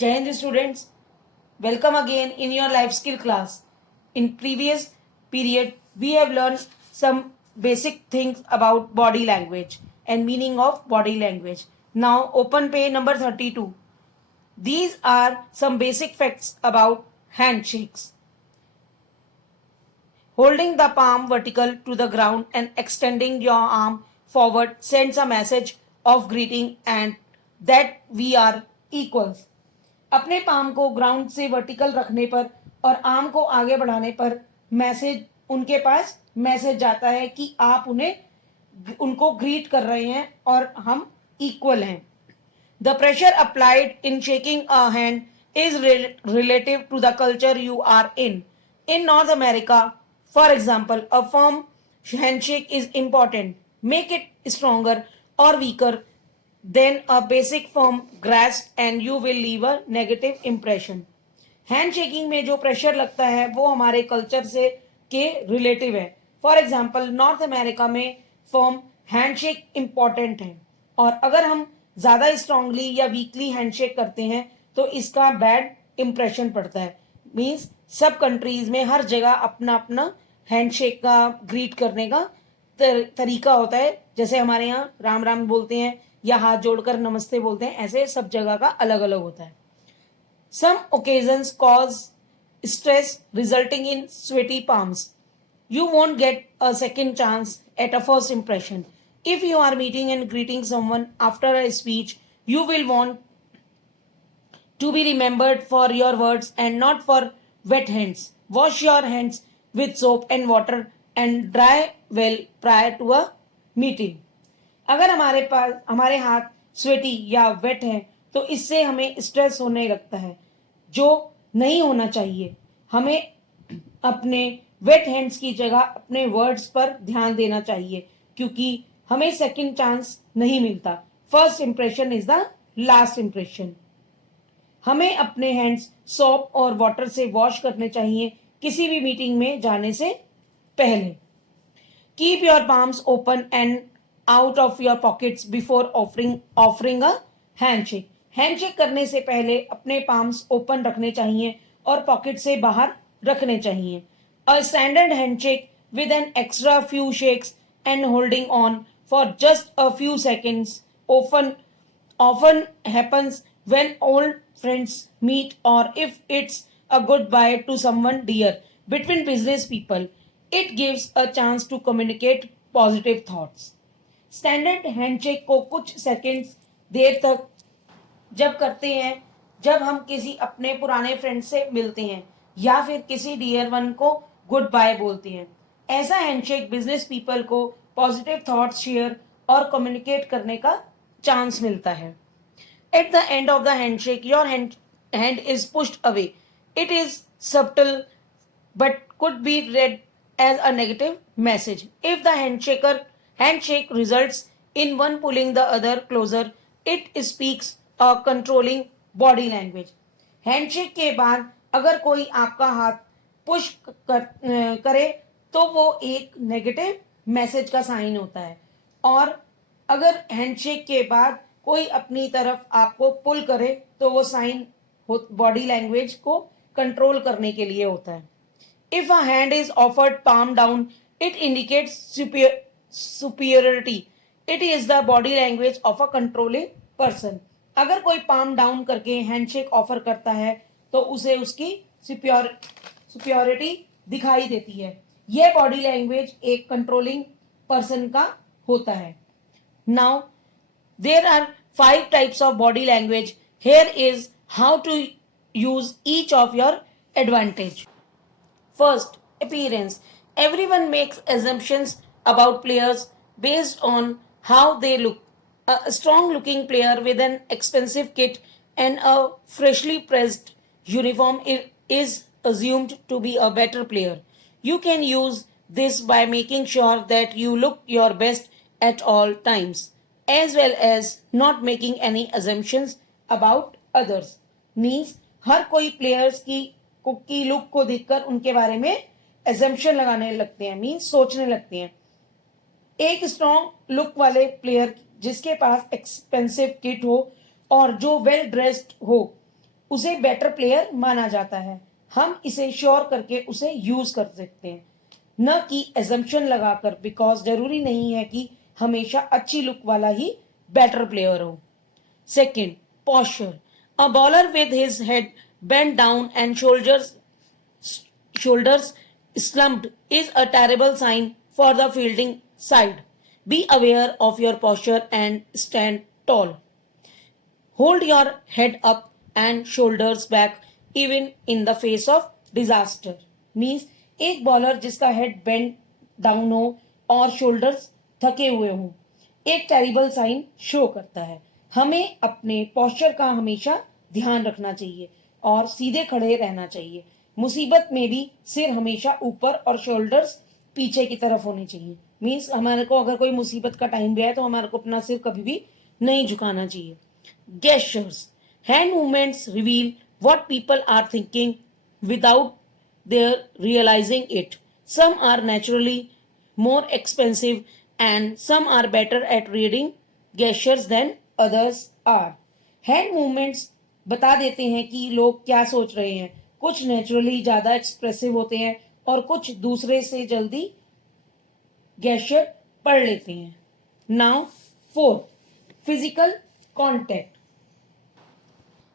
Jai Hind students, welcome again in your life skill class. In previous period, we have learned some basic things about body language and meaning of body language. Now open page number 32. These are some basic facts about handshakes. Holding the palm vertical to the ground and extending your arm forward sends a message of greeting and that we are equals. अपने palm को ground से vertical रखने पर और arm को आगे बढ़ाने पर मैसेज उनके पास मैसेज जाता है कि आप उनको ग्रीट कर रहे हैं और हम इक्वल हैं. The pressure applied in shaking a hand is relative to the culture you are in. In North America, for example, a firm handshake is important. Make it stronger or weaker then a basic firm grasp and you will leave a negative impression. Hand shaking में जो pressure लगता है वो हमारे culture से के relative है. For example, north America में फर्म हैंडशेक इंपॉर्टेंट है और अगर हम ज़्यादा स्ट्रांगली या वीकली हैंडशेक करते हैं तो इसका बैड इंप्रेशन पड़ता है. मीन्स सब कंट्रीज में हर जगह अपना अपना हैंडशेक का ग्रीट करने का तरीका होता है. जैसे हमारे यहाँ राम राम बोलते हैं या हाथ जोड़कर नमस्ते बोलते हैं, ऐसे सब जगह का अलग अलग होता है. Some occasions cause stress resulting in sweaty palms. You won't get a second chance at a first impression. If you are meeting and greeting someone after a speech, you will want to be remembered for your words and not for wet hands. Wash your hands with soap and water and dry well prior to a meeting. अगर हमारे हाथ sweaty या wait है तो इससे हमें stress होने लगता है, जो नहीं होना चाहिए. हमें अपने वेट हैंड्स की जगह अपने वर्ड्स पर ध्यान देना चाहिए क्योंकि हमें सेकंड चांस नहीं मिलता. First impression is the last impression. हमें अपने हैंड्स सोप और वाटर से वॉश करने चाहिए किसी भी मीटिंग में जाने से पहले. Keep your palms open and out of your pockets before offering a handshake. Handshake करने से पहले अपने पाम्स ओपन रखने चाहिए और पॉकेट से बाहर रखने चाहिए. A standard handshake with an extra few shakes and holding on for just a few seconds often happens when old friends meet or if it's a goodbye to someone dear. Between business people, it gives a chance to communicate positive thoughts. Standard handshake को कुछ seconds देर तक जब करते हैं जब हम किसी अपने पुराने फ्रेंड से मिलते हैं या फिर किसी डियर वन को गुड बाय बोलते हैं. ऐसा हैंडशेक बिजनेस पीपल को पॉजिटिव थॉट्स शेयर और कम्युनिकेट करने का चांस मिलता है. At the end of the handshake your hand is pushed away. It is subtle but could be read as a negative message. If the handshake results in one pulling the other closer, it speaks a controlling body language. Handshake के बाद अगर कोई आपका हाथ push करे तो वो एक नेगेटिव मैसेज का साइन होता है और अगर हैंडशेक के बाद कोई अपनी तरफ आपको पुल करे तो वो साइन बॉडी लैंग्वेज को कंट्रोल करने के लिए होता है. If a hand is offered palm down, it indicates superiority. It is the body language of a controlling person. अगर कोई palm down करके हैंडशेक ऑफर करता है तो उसे उसकी सुपियोरिटी दिखाई देती है. यह बॉडी लैंग्वेज एक कंट्रोलिंग पर्सन का होता है. Now, there are 5 types of body language. Here is how to use each of your advantage. First, appearance. Everyone makes assumptions about players based on how they look. A strong looking player with an expensive kit and a freshly pressed uniform is assumed to be a better player. You can use this by making sure that you look your best at all times, as well as not making any assumptions about others. Means हर कोई players की look को देखकर उनके बारे में assumption लगाने लगते हैं, मीन्स सोचने लगते हैं. एक स्ट्रॉन्ग लुक वाले प्लेयर जिसके पास एक्सपेंसिव किट हो और जो वेल ड्रेस्ड हो उसे बेटर प्लेयर माना जाता है। हम इसे श्योर करके उसे यूज कर सकते हैं, न कि एजम्पशन लगाकर, बिकॉज जरूरी नहीं है कि हमेशा अच्छी लुक वाला ही बेटर प्लेयर हो। Second, posture. A bowler with his head bent down and shoulders slumped is a terrible sign for the fielding side. Be aware of your posture and stand tall. Hold your head up and shoulders back even in the face of disaster. Means एक bowler जिसका head bend down हो और shoulders थके हुए हों एक terrible sign show करता है। हमें अपने पोस्चर का हमेशा ध्यान रखना चाहिए और सीधे खड़े रहना चाहिए। मुसीबत में भी सिर हमेशा ऊपर और शोल्डर्स पीछे की तरफ होने चाहिए। मीन्स हमारे को अगर कोई मुसीबत का टाइम भी है तो हमारे को अपना सिर कभी भी नहीं झुकाना चाहिए। Gestures. Hand movements reveal what people are thinking without their realizing it. Some are naturally more expensive and some are better at reading gestures than others are. Hand movements बता देते हैं कि लोग क्या सोच रहे हैं। कुछ नेचुरली ज़्यादा एक्सप्रेसिव होते हैं और कुछ दूसरे से जल्दी गेस्चर पढ़ लेते हैं। Now 4, physical contact.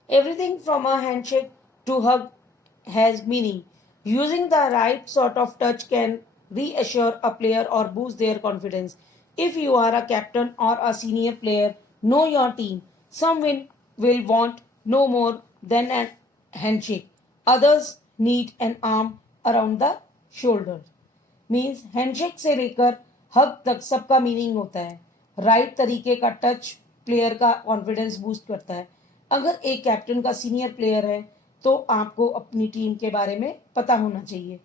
Everything from a handshake to hug has meaning. Using the right sort of touch can reassure a player or boost their confidence. If you are a captain or a senior player, know your team. Some will want no more than a handshake. Others need an arm around the shoulder. Means handshake से लेकर हग तक सबका meaning होता है। Right तरीके का touch player का confidence boost करता है। अगर एक कैप्टन का सीनियर प्लेयर है तो आपको अपनी टीम के बारे में पता होना चाहिए।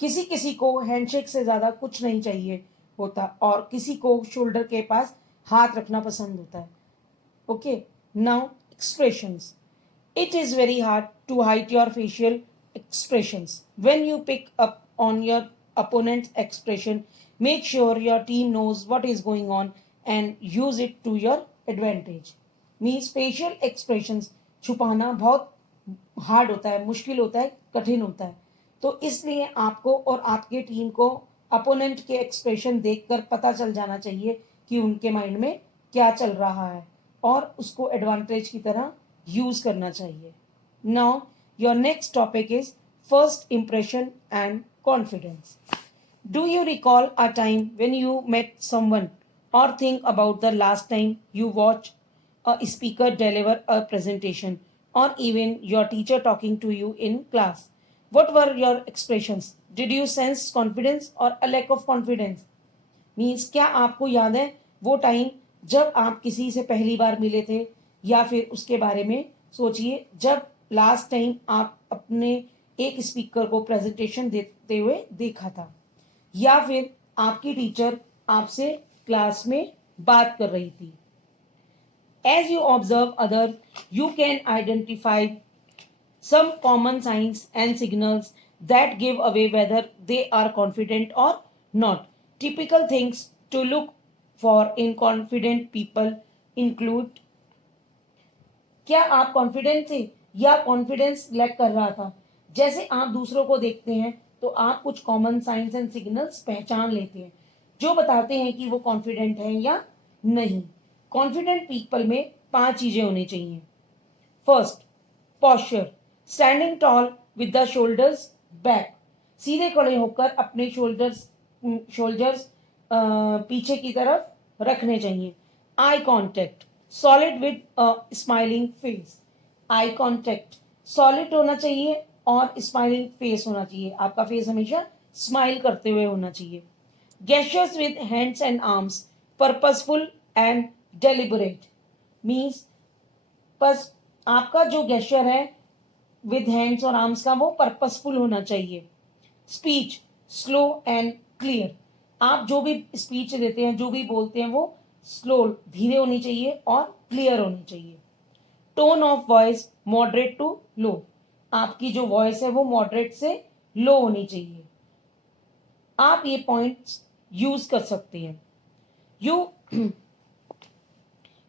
किसी किसी को हैंडशेक से ज़्यादा कुछ नहीं चाहिए होता और किसी को शोल्डर के पास हाथ रखना पसंद होता है। Okay, now expressions. It is very hard to hide your facial expressions. When you pick up on your opponent's expression, make sure your team knows what is going on and use it to your advantage. Means facial expressions छुपाना बहुत hard होता है, मुश्किल होता है, कठिन होता है। तो इसलिए आपको और आपके टीम को अपोनेंट के एक्सप्रेशन देखकर पता चल जाना चाहिए कि उनके माइंड में क्या चल रहा है और उसको एडवांटेज की तरह यूज करना चाहिए। Now your next topic is first impression and confidence. Do you recall a time when you met someone or think about the last time you watch a speaker deliver a presentation or even your teacher talking to you in class? What were your expressions? Did you sense confidence or a lack of confidence? Means क्या आपको याद है वो time जब आप किसी से पहली बार मिले थे, या फिर उसके बारे में सोचिए जब लास्ट टाइम आप अपने एक स्पीकर को प्रेजेंटेशन देते हुए देखा था, या फिर आपकी टीचर आपसे क्लास में बात कर रही थी। As you observe others, you can identify some common signs and signals that give away whether they are confident or not. Typical things to look for in confident people include: क्या आप confident थे या confidence lack कर रहा था? जैसे आप दूसरों को देखते हैं तो आप कुछ कॉमन साइंस एंड सिग्नल्स पहचान लेते हैं जो बताते हैं कि वो कॉन्फिडेंट है या नहीं। कॉन्फिडेंट पीपल में 5 चीजें होनी चाहिए। First, posture, standing tall with the shoulders back, सीधे खड़े होकर अपने शोल्डर्स पीछे की तरफ रखने चाहिए। Eye contact, solid with a smiling face, eye contact solid होना चाहिए और स्माइलिंग फेस होना चाहिए। आपका फेस हमेशा स्माइल करते हुए होना चाहिए। Gestures with hands and arms, purposeful and deliberate, means बस आपका जो गेस्चर है विद हैंड्स और आर्म्स का वो पर्पसफुल होना चाहिए। स्पीच स्लो एंड क्लियर, आप जो भी स्पीच देते हैं, जो भी बोलते हैं, वो स्लो, धीरे होनी चाहिए और क्लियर होनी चाहिए। Tone of voice moderate to low, आपकी जो वॉइस है वो मॉडरेट से लो होनी चाहिए। आप ये पॉइंट्स यूज कर सकते हैं। You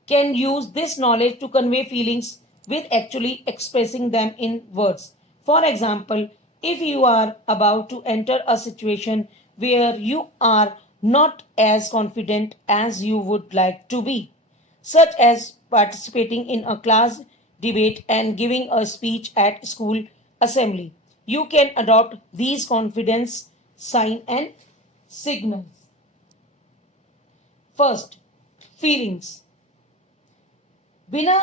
can use this knowledge to convey feelings with actually expressing them in words. For example, if you are about to enter a situation where you are not as confident as you would like to be, such as participating in a class debate and giving a speech at school assembly, you can adopt these confidence sign and signals. First, feelings. बिना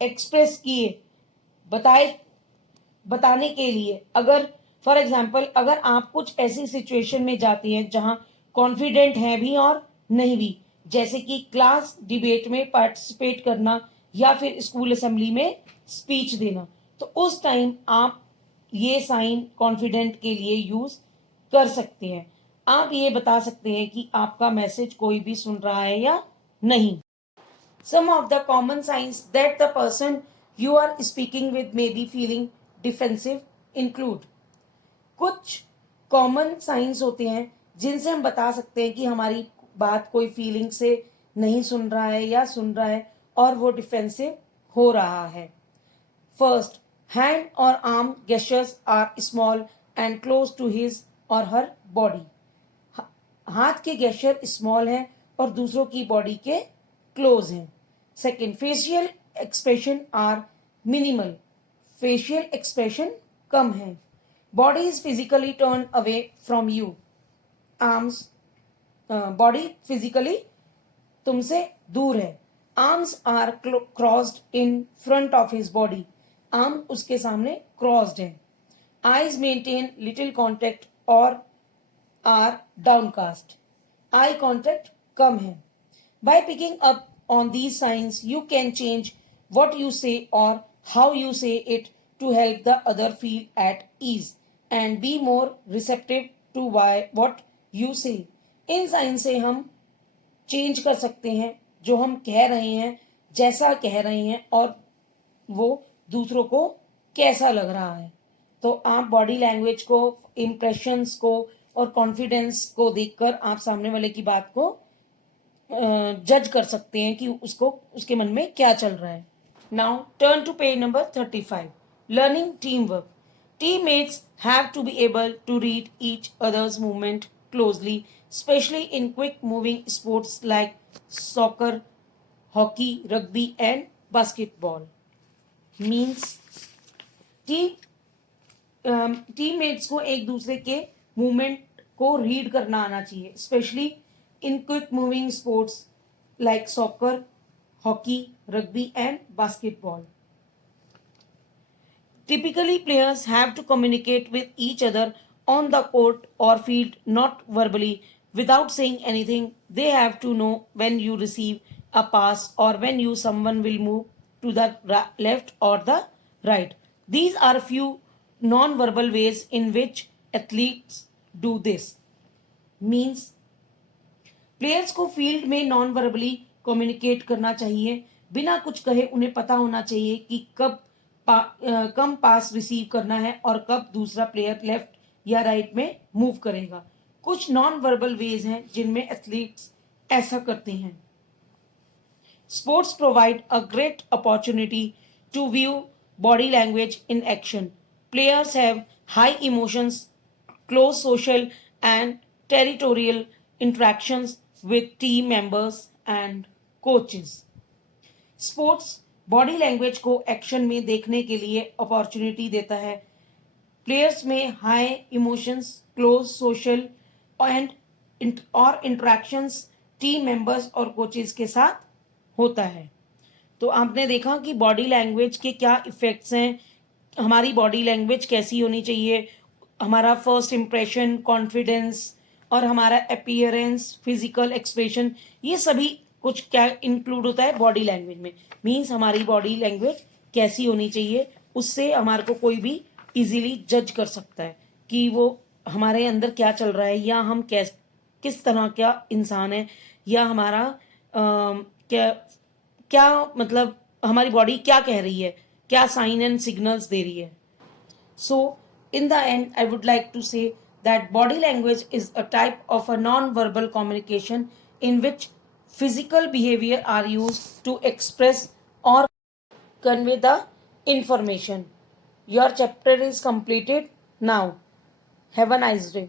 express किए बताए बताने के लिए, अगर for example अगर आप कुछ ऐसी सिचुएशन में जाती हैं जहां कॉन्फिडेंट हैं भी और नहीं भी, जैसे कि क्लास डिबेट में पार्टिसिपेट करना या फिर स्कूल असेंबली में स्पीच देना, तो उस टाइम आप ये साइन कॉन्फिडेंट के लिए यूज कर सकते हैं. आप ये बता सकते हैं कि आपका मैसेज कोई भी सुन रहा है या नहीं. Some of the common signs that the person you are speaking with may be feeling defensive include. कुछ कॉमन साइंस होते हैं जिनसे हम बता सकते हैं कि हमारी बात कोई फीलिंग से नहीं सुन रहा है या सुन रहा है और वो डिफेंसिव हो रहा है. फर्स्ट, हैंड और arm gestures are small and close to his or her body. हाथ के गेस्चर स्मॉल हैं और दूसरों की बॉडी के क्लोज हैं. Second, facial expression are minimal. Facial expression कम है. Body is physically turn away from you. Arms, body physically तुमसे दूर है. Arms are crossed in front of his body. Arm उसके सामने क्रॉस्ड है. आईज मेंटेन लिटिल कॉन्टेक्ट और are downcast. Eye contact कम है. By picking up on these signs, you can change what you say or how you say it to help the other feel at ease and be more receptive to what you say. इन sign से हम change कर सकते हैं जो हम कह रहे हैं, जैसा कह रहे हैं और वो दूसरों को कैसा लग रहा है. तो आप बॉडी लैंग्वेज को, इम्प्रेशंस को और कॉन्फिडेंस को देखकर आप सामने वाले की बात को जज कर सकते हैं कि उसको उसके मन में क्या चल रहा है. Now turn to page number 35. Learning team work. Teammates have to be able to read each others movement closely, specially in quick moving sports like soccer, hockey, rugby and basketball. Means teammates को एक दूसरे के movement को read करना आना चाहिए, specially in quick moving sports like soccer, hockey, rugby and basketball. Typically, players have to communicate with each other on the court or field, not verbally, without saying anything. They have to know when you receive a pass or when you someone will move to the left or the right. These are few non-verbal ways in which athletes do this. Means players को field में non verbally communicate करना चाहिए. बिना कुछ कहे उन्हें पता होना चाहिए कि कब कम पास रिसीव करना है और कब दूसरा प्लेयर लेफ्ट या राइट में मूव करेगा. कुछ नॉन वर्बल वेज हैं जिनमें एथलीट्स ऐसा करते हैं. Sports provide a great opportunity to view body language in action. Players have high emotions, close social and territorial interactions with team members and coaches. Sports body language को action में देखने के लिए अपॉर्चुनिटी देता है. प्लेयर्स में high emotions, close social and और interactions team members और कोचेस के साथ होता है. तो आपने देखा कि बॉडी लैंग्वेज के क्या इफेक्ट्स हैं. हमारी बॉडी लैंग्वेज कैसी होनी चाहिए, हमारा फर्स्ट इम्प्रेशन, कॉन्फिडेंस और हमारा अपीयरेंस, फिजिकल एक्सप्रेशन, ये सभी कुछ क्या इंक्लूड होता है बॉडी लैंग्वेज में. मीन्स हमारी बॉडी लैंग्वेज कैसी होनी चाहिए, उससे हमारे को कोई भी इजीली जज कर सकता है कि वो हमारे अंदर क्या चल रहा है या हम किस तरह का इंसान है, या हमारा क्या क्या मतलब हमारी बॉडी क्या कह रही है, क्या साइन एंड सिग्नल्स दे रही है. सो in the end, I would like to say that body language is a type of a non-verbal communication in which physical behavior are used to express or convey the information. Your chapter is completed now. Have a nice day.